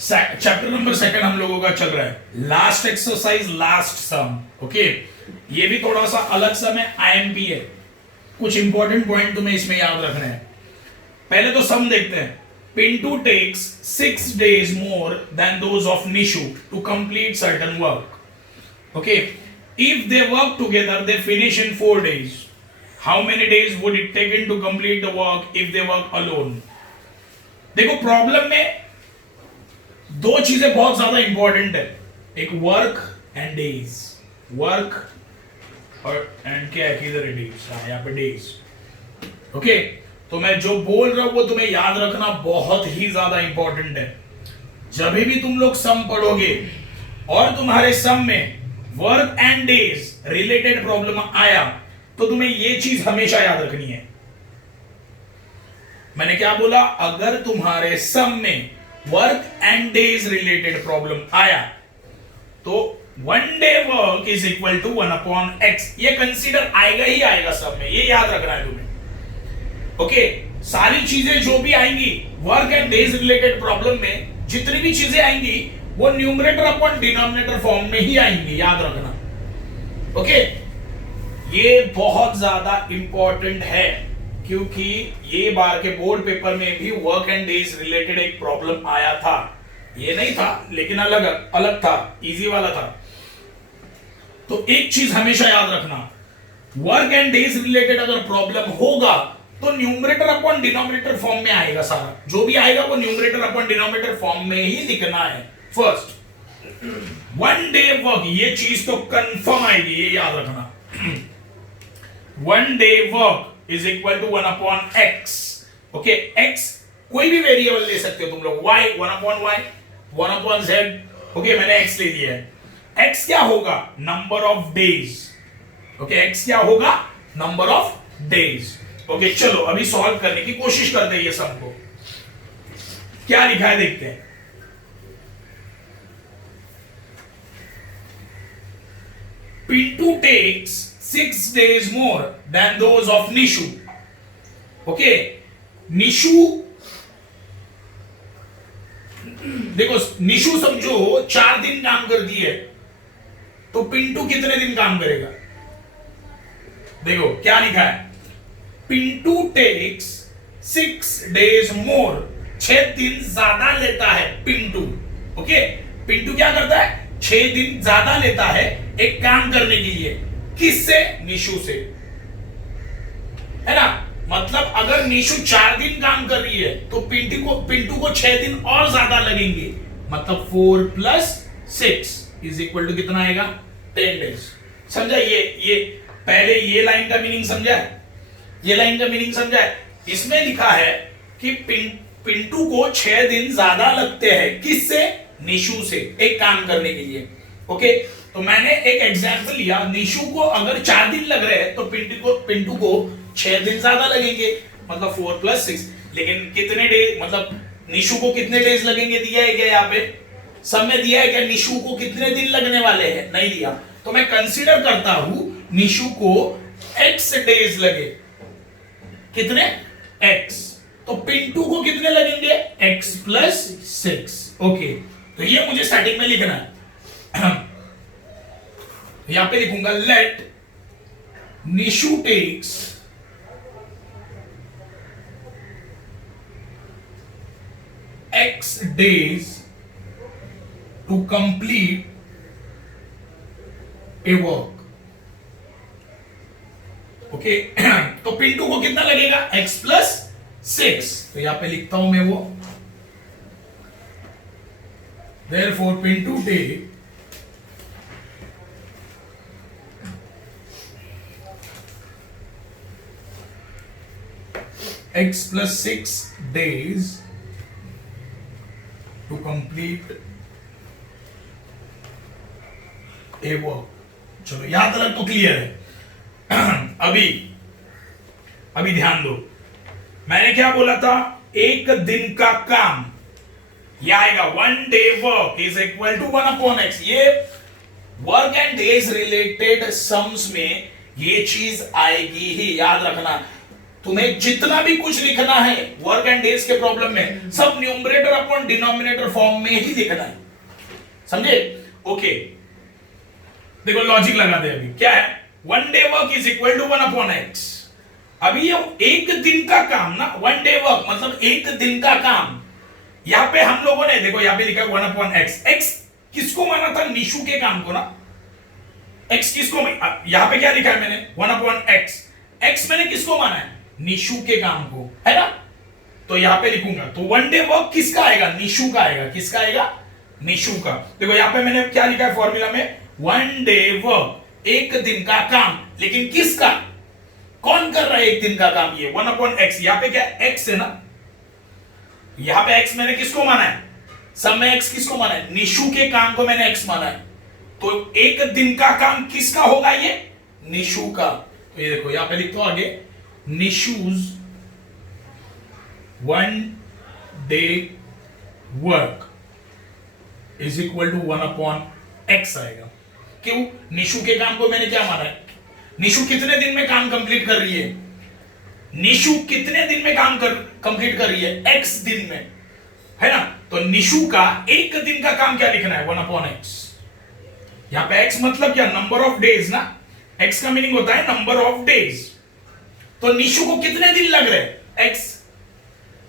Chapter number 2 हम लोगों का चल रहा है, लास्ट एक्सरसाइज लास्ट सम। ओके, ये भी थोड़ा सा अलग सम है, आईएमपी है, कुछ इंपॉर्टेंट पॉइंट तुम्हें इसमें याद रखने हैं। पहले तो सम देखते हैं। Pintu takes 6 days more than those of Nishu to complete certain work. Okay, if they work together, they finish in 4 days. How many days would it take to complete the work if they work alone? देखो problem में दो चीजें बहुत ज्यादा important है, एक work and days. Work और and क्या है, किधर है डेज? यहाँ पे डेज। ओके, तो मैं जो बोल रहा हूं वो तुम्हें याद रखना बहुत ही ज्यादा इंपॉर्टेंट है। जब भी तुम लोग सम पढ़ोगे और तुम्हारे सम में work and days related problem आया तो तुम्हें ये चीज हमेशा याद रखनी है। मैंने क्या बोला? अगर तुम्हारे सम में work and days related problem आया तो 1 day work is equal to 1/x। ये कंसीडर आएगा ही आएगा सब में, ये याद रखना है तुम्हें। ओके, सारी चीजें जो भी आएंगी work and days related problem में, जितनी भी चीजें आएंगी वो न्यूमरेटर अपॉन डिनोमिनेटर फॉर्म में ही आएंगी, याद रखना। ओके, ये बहुत ज्यादा इंपॉर्टेंट है क्योंकि ये बार के बोर्ड पेपर में भी वर्क एंड डेज रिलेटेड एक प्रॉब्लम आया था। ये नहीं था लेकिन अलग अलग था, इजी वाला था। तो एक चीज हमेशा याद रखना, वर्क एंड डेज रिलेटेड अगर प्रॉब्लम होगा तो न्यूमरेटर अपॉन डिनोमिनेटर फॉर्म में आएगा। सारा जो भी आएगा वो न्यूमरेटर अपॉन डिनोमिनेटर फॉर्म में ही लिखना है। फर्स्ट 1 day वर्क, ये चीज तो कंफर्म आएगी, ये याद रखना। 1 day work is equal to 1/x। Okay, x कोई भी वेरिएबल ले सकते हो तुम लोग, y 1/y 1/z। ओके, मैंने x ले लिया है। x क्या होगा? Number of days. Okay, x क्या होगा? Number of days. ओके, चलो अभी सॉल्व करने की कोशिश करते हैं ये सम को। क्या लिखा है देखते हैं। Pintu takes 6 days more than those of Nishu. Okay, Nishu, देखो निशु समझो 4 दिन काम कर दिए तो पिंटू कितने दिन काम करेगा? देखो क्या लिखा है, पिंटू टेक्स 6 days मोर, 6 दिन ज्यादा लेता है पिंटू। ओके, पिंटू क्या करता है? 6 दिन ज्यादा लेता है एक काम करने के लिए। किससे? निशु से, है ना। मतलब अगर निशु 4 दिन काम कर रही है तो पिंटू को 6 दिन और ज्यादा लगेंगे। मतलब 4 + 6 इज इक्वल टू कितना आएगा? 10 days। समझा? ये पहले ये लाइन का मीनिंग समझा है, ये लाइन का मीनिंग समझा है। इसमें लिखा है कि पिंटू को 6 दिन ज्यादा लगते हैं। किससे? निशु से, एक काम करने के लिए। ओके, तो मैंने एक एग्जांपल लिया, निशु को अगर 4 दिन लग रहे हैं तो पिंटू को 6 दिन ज्यादा लगेंगे, मतलब 4 + 6। लेकिन कितने डे, मतलब निशु को कितने डेज लगेंगे दिया है क्या? यहाँ पे सब में दिया है क्या निशु को कितने दिन लगने वाले हैं? नहीं दिया। तो मैं कंसीडर करता हूं निशु को x डेज लगे। कितने? x। तो पिंटू को कितने लगेंगे? x + 6। ओके, तो ये मुझे स्टार्टिंग में लिखना है। यहां पे लिखूंगा let Nishu takes x days to complete a work। Okay, तो पिंटू को कितना लगेगा? x + 6। तो यहां पे लिखता हूं मैं वो, therefore Pintu take x + 6 days to complete a work। चलो यहां तक तो क्लियर है। अभी ध्यान दो, मैंने क्या बोला था? एक दिन का काम, यह आएगा 1 day work is equal to 1/x। ये work and days related sums में ये चीज आएगी ही, याद रखना। तुम्हें जितना भी कुछ लिखना है वर्क एंड डेज के प्रॉब्लम में, सब न्यूमरेटर अपॉन डिनोमिनेटर फॉर्म में ही लिखना है, समझे? ओके, देखो लॉजिक लगा दे। अभी क्या है, 1 day work is equal to 1 upon X. अभी ये एक दिन का काम ना, 1 डे वर्क मतलब एक दिन का काम। यहां पे हम लोगों ने देखो यहां पे लिखा 1 अपॉन एक्स। एक्स किसको माना था? निशु के काम को ना। एक्स किसको, यहां पे क्या लिखा है मैंने? 1 अपॉन एक्स। एक्स मैंने किसको माना है? निशु के काम को, है ना? तो यहां पे लिखूंगा तो 1 डे वर्क किसका आएगा? निशु का आएगा। किसका आएगा? निशु का। देखो यहां पे मैंने क्या लिखा है फॉर्मूला में? 1 डे वर्क, एक दिन का काम। लेकिन किसका? कौन कर रहा है एक दिन का काम? ये 1 अपॉन एक्स। यहां पे क्या एक्स है ना, यहां पे एक्स मैंने किसको माना है? सब में एक्स किसको माना है? निशु के काम को मैंने एक्स माना है। तो एक दिन का काम किसका होगा? ये निशु का। तो ये देखो यहां पे लिखता हूं आगे, Nishu's 1 day work is equal to 1 upon X आएगा। क्यों? निशु के काम को मैंने क्या माना है? निशु कितने दिन में काम कंप्लीट कर रही है? निशु कितने दिन में काम कंप्लीट कर रही है? एक्स दिन में, है ना? तो निशु का एक दिन का काम क्या लिखना है? 1 अपॉन एक्स। यहां पे एक्स मतलब क्या? नंबर ऑफ डेज ना। एक्स का मीनिंग होता है नंबर ऑफ डेज। तो निशु को कितने दिन लग रहे? एक्स।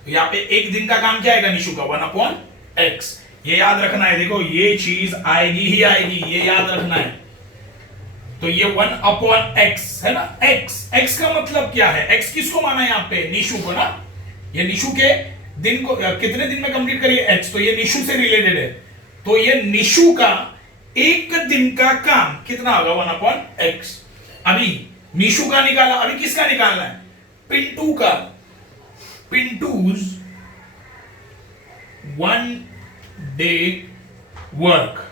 तो यहां पे एक दिन का काम क्या आएगा? निशु का 1 अपॉन एक्स। ये याद रखना है। देखो ये चीज आएगी ही आएगी, ये याद रखना है। तो ये 1 अपॉन एक्स है ना। एक्स, एक्स का मतलब क्या है? एक्स किसको माना है यहां पे? निशु को ना। ये निशु के दिन को कितने दिन में कंप्लीट करिए? एक्स। तो ये निशु से रिलेटेड है। तो ये निशु का एक दिन का काम कितना होगा? 1 अपॉन एक्स। अभी निशु का निकाला, अभी किसका निकालना है? पिंटू का। Pintu's 1 day work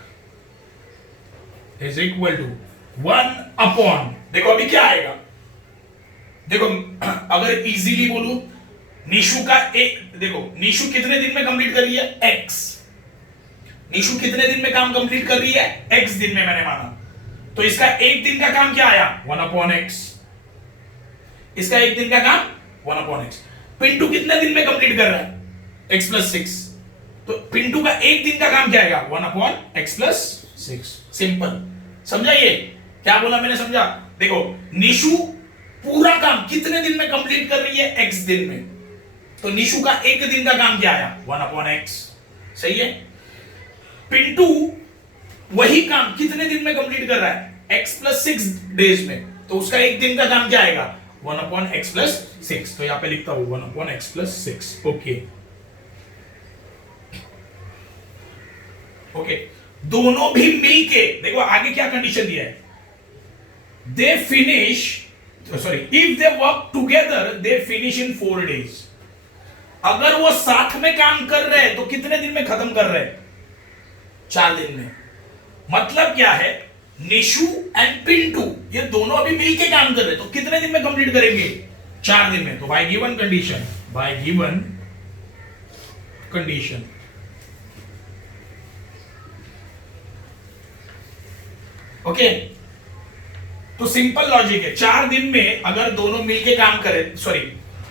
is equal to 1 upon, देखो अभी क्या आएगा? देखो अगर इजीली बोलूं, निशु का एक, देखो निशु कितने दिन में कंप्लीट कर रही है? एक्स। निशु कितने दिन में काम कंप्लीट कर रही है? एक्स दिन में मैंने माना। तो इसका एक दिन का काम क्या आया? 1 अपॉन एक्स। इसका एक दिन का काम 1 अपॉन एक्स। पिंटू कितने दिन में कंप्लीट कर रहा है? X plus 6। तो पिंटू का एक दिन का काम क्या आएगा? 1 अपॉन एक्स प्लस 6। सिंपल। समझा? ये क्या बोला मैंने? समझा? देखो निशु पूरा काम कितने दिन में कंप्लीट कर रही है? एक्स दिन में। तो निशु का एक दिन का काम क्या आया? 1 अपॉन एक्स। सही है। पिंटू वही काम कितने दिन में कंप्लीट कर रहा है? एक्स प्लस 6 डेज में। तो उसका एक दिन का काम क्या आएगा? 1 अपॉन एक्स प्लस 6। तो यहां पे लिखता हूं 1 upon X plus 6। Okay okay. दोनों भी मिलके, देखो आगे क्या कंडीशन दिया है? They finish, sorry, if they work together they finish in 4 days. अगर वो साथ में काम कर रहे हैं तो कितने दिन में खत्म कर रहे हैं? 4 दिन में। मतलब क्या है? निशु एंड पिंटू ये दोनों अभी मिलके काम कर रहे हैं, तो कितने दिन में कंप्लीट करेंगे? 4 दिन में। तो bye given condition, bye given condition okay. तो सिंपल लॉजिक है। 4 दिन में अगर दोनों मिलके काम करें, सॉरी,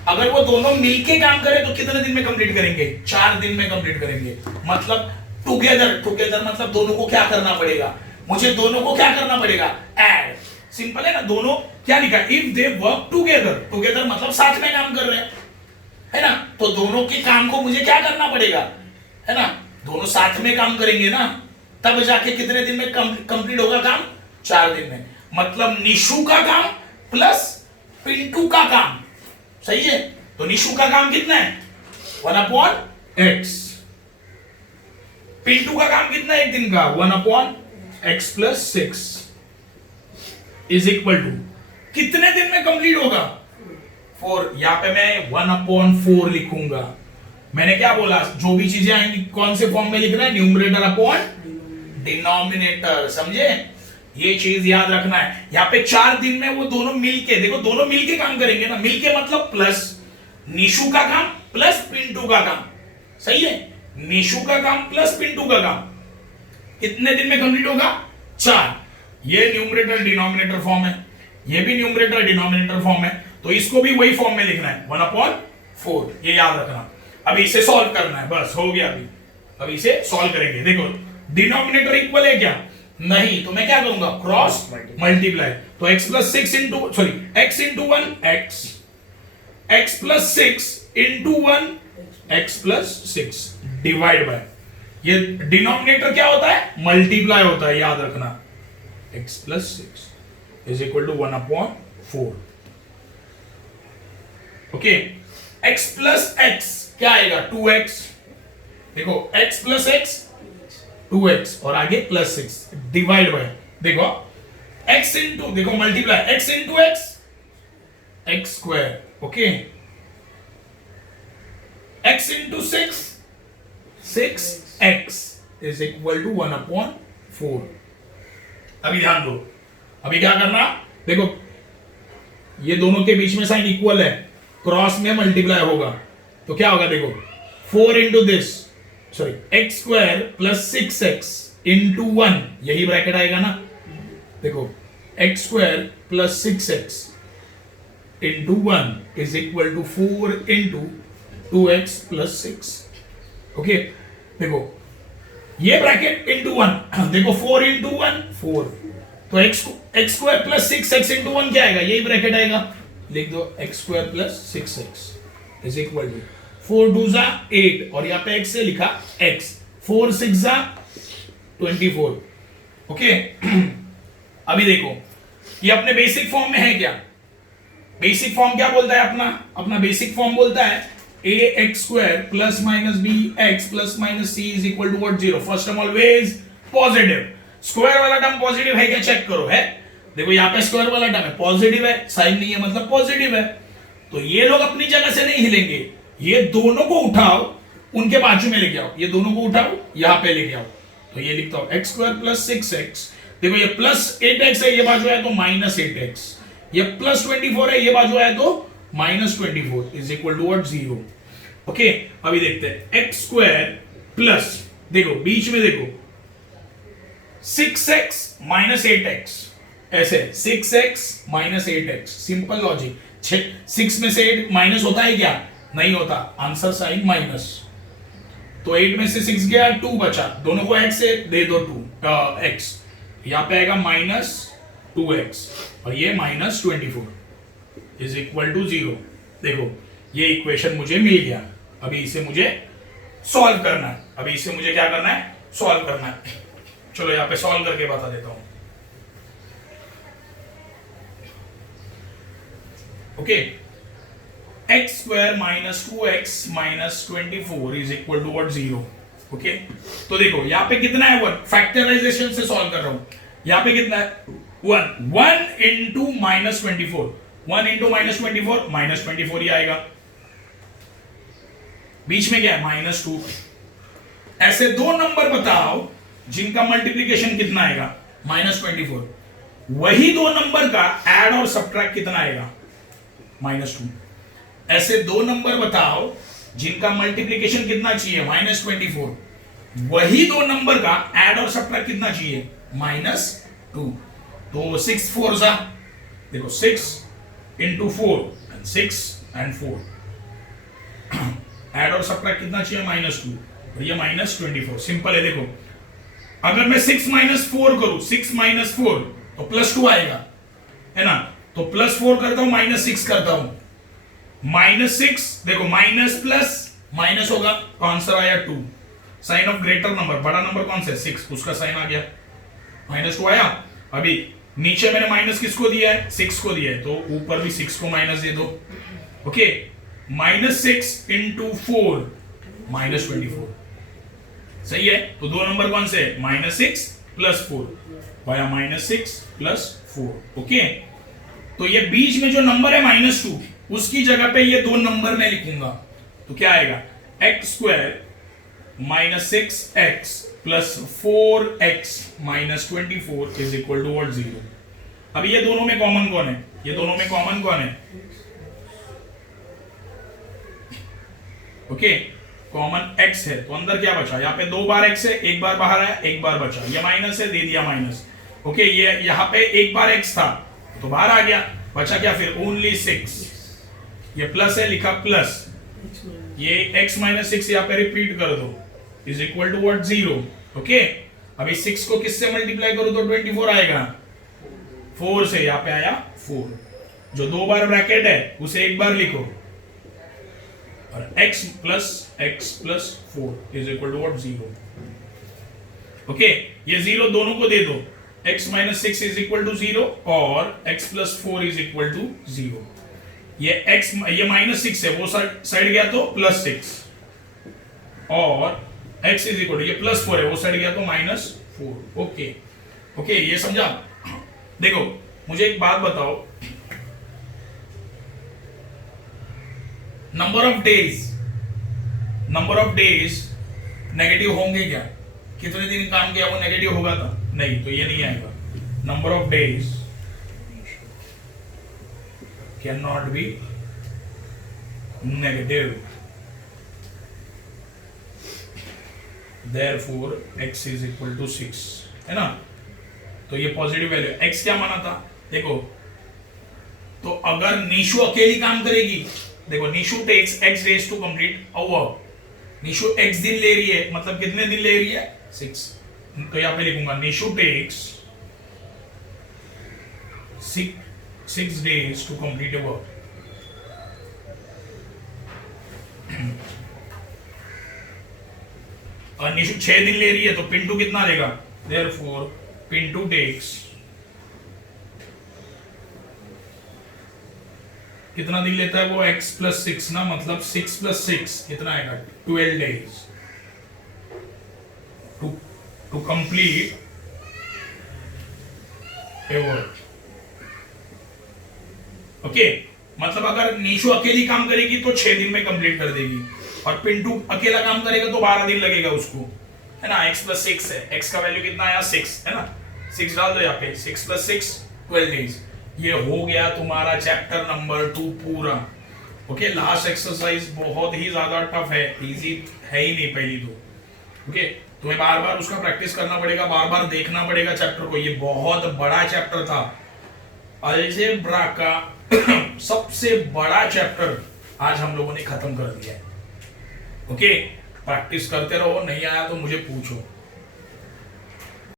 अगर वो दोनों मिलके काम करें तो कितने दिन में कंप्लीट करेंगे? 4 दिन में कंप्लीट करेंगे। मतलब टुगेदर, टुगेदर मतलब दोनों को क्या करना पड़ेगा? मुझे दोनों को क्या करना पड़ेगा? ऐड। सिंपल है ना। दोनों क्या लिखा? If they work together. Together मतलब साथ में काम कर रहे हैं, है ना? तो दोनों के काम को मुझे क्या करना पड़ेगा? है ना? दोनों साथ में काम करेंगे ना, तब जाके कितने दिन में कंप्लीट होगा काम? 4 दिन में। मतलब निशु का काम प्लस पिंटू का काम। सही है। तो निशु का काम कितना है? 1 अपॉन एक्स। पिंटू का काम कितना है एक दिन का? 1 upon X plus 6 is equal to कितने दिन में कंप्लीट होगा? 4। यहां पे मैं 1 अपॉन 4 लिखूंगा। मैंने क्या बोला? जो भी चीजें आएंगी कौन से फॉर्म में लिखना है? Numerator upon denominator. समझे? ये चीज याद रखना है। यहां पे 4 दिन में वो दोनों मिलके, देखो दोनों मिलके काम करेंगे ना। मिलके मतलब प्लस निशु का काम प्लस पिंटू का काम। सही है। निशु का काम प्लस पिंटू का काम कितने दिन में कंप्लीट होगा? 4। ये न्यूमरेटर डिनोमिनेटर फॉर्म है, ये भी न्यूमरेटर डिनोमिनेटर फॉर्म है। तो इसको भी वही फॉर्म में लिखना है 1/4, ये याद रखना। अभी इसे सॉल्व करना है, बस हो गया। अभी इसे सॉल्व करेंगे। देखो डिनोमिनेटर इक्वल है क्या? नहीं, तो मैं क्या करूंगा? Cross multiply. तो x plus 6 into sorry x into 1 x plus 6 into 1 x plus 6 divide by, ये डिनोमिनेटर क्या होता है? मल्टीप्लाई होता है, याद रखना। x plus 6 is equal to 1/4। Okay, x plus x क्या आएगा? 2x। देखो x प्लस x 2x और आगे प्लस 6 डिवाइड बाय, देखो x इंटू, देखो multiply x into x square. Okay, x into 6x is equal to 1/4। अभी ध्यान दो, अभी क्या करना? देखो ये दोनों के बीच में साइन इक्वल है, क्रॉस में मल्टीप्लाई होगा तो क्या होगा? देखो 4 into this sorry x square plus 6x into 1, यही ब्रैकेट आएगा ना। देखो x square plus 6x into 1 is equal to 4 into 2x plus 6। Okay, देखो ये ब्रैकेट इंटू 1, देखो 4 इंटू 1 4, तो x square plus 6x into 1 क्या आएगा? यही ब्रैकेट आएगा। लिख दो x square plus 6x is equal to 4 2 जा 8 और यहाँ पे x से लिखा x, 4 6 जा 24। ओके, अभी देखो ये अपने बेसिक फॉर्म में है क्या? बेसिक फॉर्म क्या बोलता है? अपना बेसिक फॉर्म बोलता है ax square plus minus bx plus minus c is equal to what? 0। First term always positive. Square वाला टर्म पॉजिटिव है क्या? चेक करो। है, देखो यहाँ पे स्क्वायर वाला टर्म है, पॉजिटिव है, साइन नहीं है मतलब पॉजिटिव है। तो ये लोग अपनी जगह से नहीं हिलेंगे, ये दोनों को उठाओ, उनके बाजू में लेके आओ, ये दोनों को उठाओ यहां पे लेके आओ। तो ये लिखता हूं x स्क्वायर प्लस 6x, देखो ये प्लस 8x है, ये बाजू आया तो माइनस 8x, ये प्लस 24 है, ये बाजू आया तो minus 24 is equal to what? 0। Okay, अभी देखते हैं x स्क्वायर प्लस, देखो बीच में देखो 6x माइनस 8x, ऐसे 6x minus 8x, simple logic. 6 में से 8 माइनस होता है क्या? नहीं होता, आंसर साइन माइनस। तो 8 में से 6 गया, 2 बचा, दोनों को x से दे दो 2x, यहां पे आएगा माइनस 2x और ये माइनस 24 इज इक्वल टू 0। देखो ये इक्वेशन मुझे मिल गया। अभी इसे मुझे सॉल्व करना है, अभी इसे मुझे क्या करना है? सॉल्व करना है। चलो यहां पे सॉल्व करके बता देता हूं। Okay, x square minus 2x minus 24 is equal to what? 0। Okay, तो देखो यहां पे कितना है? 1। फैक्टराइजेशन से सॉल्व कर रहा हूं। यहां पे कितना है? 1 into minus 24, 1 into minus 24, minus 24 ही आएगा। बीच में क्या है? माइनस 2। ऐसे दो नंबर बताओ जिनका मल्टीप्लीकेशन कितना आएगा? माइनस 24। वही दो नंबर का ऐड और सब्ट्रैक्ट कितना आएगा? माइनस 2। ऐसे दो नंबर बताओ जिनका मल्टीप्लीकेशन कितना चाहिए? माइनस 24। वही दो नंबर का ऐड और सब्ट्रैक्ट कितना चाहिए? माइनस 2। तो 6 4 जा, देखो 6 इंटू 4 एंड 6 एंड 4, ऐड और सब्ट्रैक्ट कितना चाहिए? माइनस 2 और ये माइनस 24। सिंपल है। देखो अगर मैं 6 माइनस 4 करूं, 6 माइनस 4 तो प्लस 2 आएगा, है ना? तो प्लस 4 करता हूं, माइनस 6 करता हूं, माइनस 6, देखो माइनस प्लस माइनस होगा तो आंसर आया 2। साइन ऑफ ग्रेटर नंबर, बड़ा नंबर कौन सा है? 6, उसका साइन आ गया, माइनस 2 आया। अभी नीचे मैंने माइनस किसको दिया है? 6 को दिया है, तो ऊपर भी 6 को माइनस दे दो। ओके, माइनस 6 इंटू 4 माइनस 24, सही है। तो दो नंबर कौन से? Minus 6 plus 4, via minus 6 plus 4। Okay, तो ये बीच में जो नंबर है माइनस 2, उसकी जगह पे ये दो नंबर मैं लिखूंगा, तो क्या आएगा? X square minus 6x plus 4x minus 24 is equal to what? 0। अब ये दोनों में कॉमन कौन है? ये दोनों में कॉमन कौन है? ओके, कॉमन x है, तो अंदर क्या बचा? यहाँ पे 2 बार x है, एक बार बाहर आया, एक बार बचा, ये माइनस है, दे दिया माइनस। ओके, ये यहाँ पे एक बार x था तो बाहर आ गया, बचा क्या फिर? ओनली 6। ये प्लस है, लिखा प्लस, ये x माइनस 6 यहाँ पे रिपीट कर दो, is equal to what? 0। Okay, अभी 6 को किससे मल्टीप्लाई करो तो 24 आएगा? 4 से, यहाँ पे आया 4। जो 2 बार ब्रैकेट है उसे एक बार लिखो, और x plus 4 is equal to what? 0। Okay, ये 0 दोनों को दे दो, x minus 6 is equal to 0 और x plus 4 is equal to 0। ये माइनस 6 है, वो साइड गया तो प्लस 6, और x इज इक्वल टू, ये प्लस 4 है, वो साइड गया तो माइनस 4। ओके, ये समझा? देखो मुझे एक बात बताओ, नंबर ऑफ डेज नेगेटिव होंगे क्या? कितने दिन काम किया वो नेगेटिव होगा था? नहीं, तो ये नहीं आएगा। Number of days can not be negative, therefore x is equal to 6, है ना? तो ये पॉजिटिव वैल्यू, x क्या माना था? देखो, तो अगर निशु अकेली काम करेगी, देखो Nishu takes x days to complete a work, Nishu x दिन ले रही है, मतलब कितने दिन ले रही है? 6। तो यहाँ पे लिखूंगा Nishu takes 6 days to complete a work. और निशु 6 दिन ले रही है, तो पिंटू कितना लेगा? Therefore पिंटू टेक्स कितना दिन लेता है वो? x प्लस 6 ना, मतलब 6 प्लस 6 कितना आएगा? 12 days to complete a work. Okay, मतलब अगर निशु अकेली काम करेगी तो 6 दिन में कंप्लीट कर देगी, और पिंटू अकेला काम करेगा तो 12 दिन लगेगा उसको, है ना? x प्लस 6 है, x का वैल्यू कितना आया? 6, है ना? 6 डाल दो यहाँ पे, 6 प्लस 6 12 डेज। ये हो गया तुम्हारा चैप्टर नंबर 2 पूरा। ओके, लास्ट एक्सरसाइज बहुत ही ज्यादा टफ है, इजी है ही नहीं पहली तो। ओके, तुम्हें बार बार उसका प्रैक्टिस करना पड़ेगा, बार बार देखना पड़ेगा चैप्टर को। ये बहुत बड़ा चैप्टर था, अलजेब्रा का सबसे बड़ा चैप्टर आज हम लोगों ने खत्म कर दिया है। ओके, प्रैक्टिस करते रहो, नहीं आया तो मुझे पूछो।